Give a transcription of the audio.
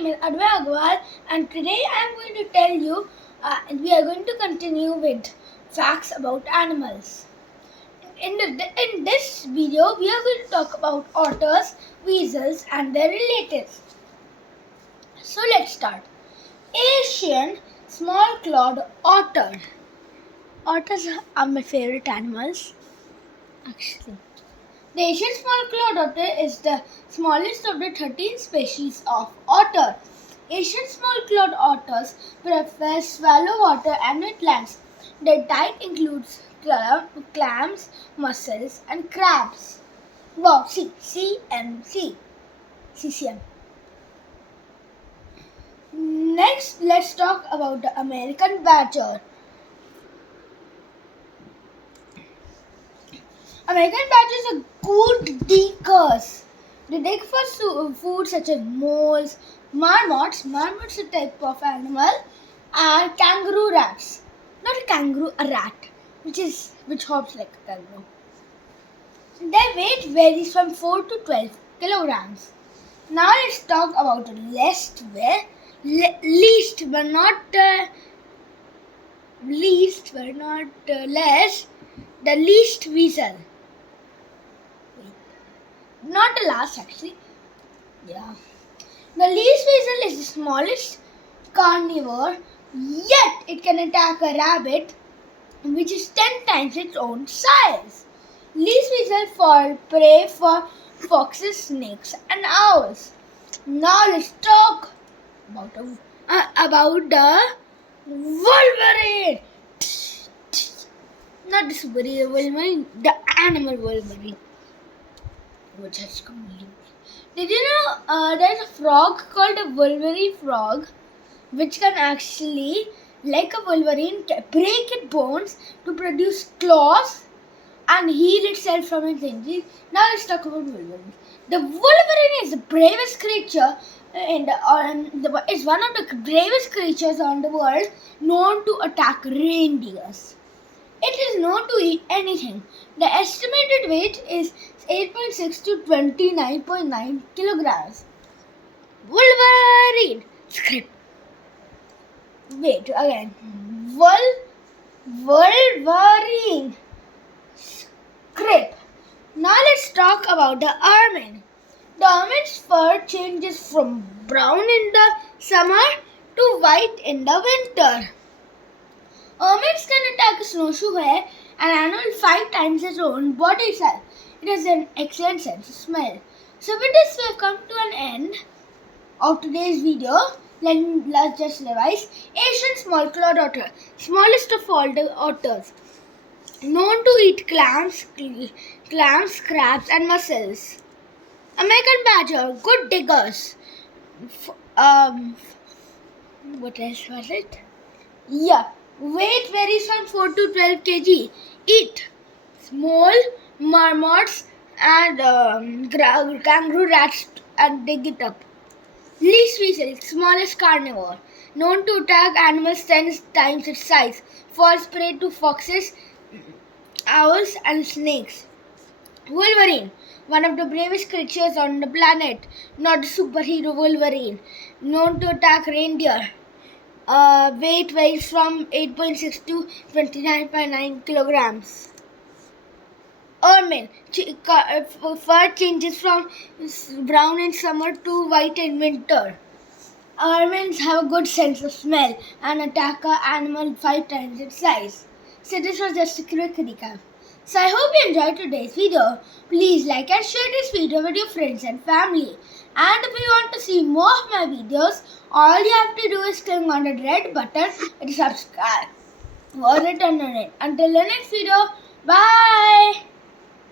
name is Advay Agarwal, and today I am going to tell you, we are going to continue with facts about animals. In this video, we are going to talk about otters, weasels and their relatives. So let's start. Asian small-clawed otter. Otters are my favorite animals, actually. The Asian small-clawed otter is the smallest of the 13 species of otter. Asian small-clawed otters prefer shallow water and wetlands. Their diet includes clams, mussels, and crabs. Wow, CCM. Next, let's talk about the American badger. American badgers are good diggers. They dig for food such as moles, marmots. Marmots are a type of animal, and kangaroo rats. Not a kangaroo, a rat, which hops like a kangaroo. Their weight varies from 4 to 12 kilograms. Now let's talk about the least but not less, the least weasel. Not the last, actually. Yeah. The least weasel is the smallest carnivore, yet it can attack a rabbit, which is 10 times its own size. Least weasel fall prey for foxes, snakes, and owls. Now let's talk about the Wolverine. Not the superhero Wolverine, the animal Wolverine. Which has completely. Did you know there's a frog called a Wolverine frog, which can actually, like a Wolverine, break its bones to produce claws and heal itself from its injuries. Now let's talk about Wolverine. The Wolverine is the bravest creature is one of the bravest creatures on the world, known to attack reindeers. It is known to eat anything. The estimated weight is 8.6 to 29.9 kilograms. Wolverine. Script. Wait, again. Wolverine. Script. Now let's talk about the ermine. The ermine's fur changes from brown in the summer to white in the winter. Ermines can attack a snowshoe hare, an animal 5 times its own body size. It has an excellent sense of smell. So with this, we have come to an end of today's video. Let's just revise. Asian small-clawed otter, smallest of all the otters, known to eat clams, crabs, and mussels. American badger, good diggers. What else was it? Yeah. Weight varies from 4 to 12 kg. Eat small marmots and kangaroo rats and dig it up. Least weasel, smallest carnivore, known to attack animals 10 times its size. Falls prey to foxes, owls and snakes. Wolverine, one of the bravest creatures on the planet. Not the superhero Wolverine, known to attack reindeer. Weight varies from 8.6 to 29.9 kilograms. Ermine, fur changes from brown in summer to white in winter. Ermines have a good sense of smell and attack an animal 5 times its size. So this was just a quick recap. So I hope you enjoyed today's video. Please like and share this video with your friends and family. And if you want to see more of my videos, all you have to do is click on the red button and subscribe. Or return on it. Until the next video, bye.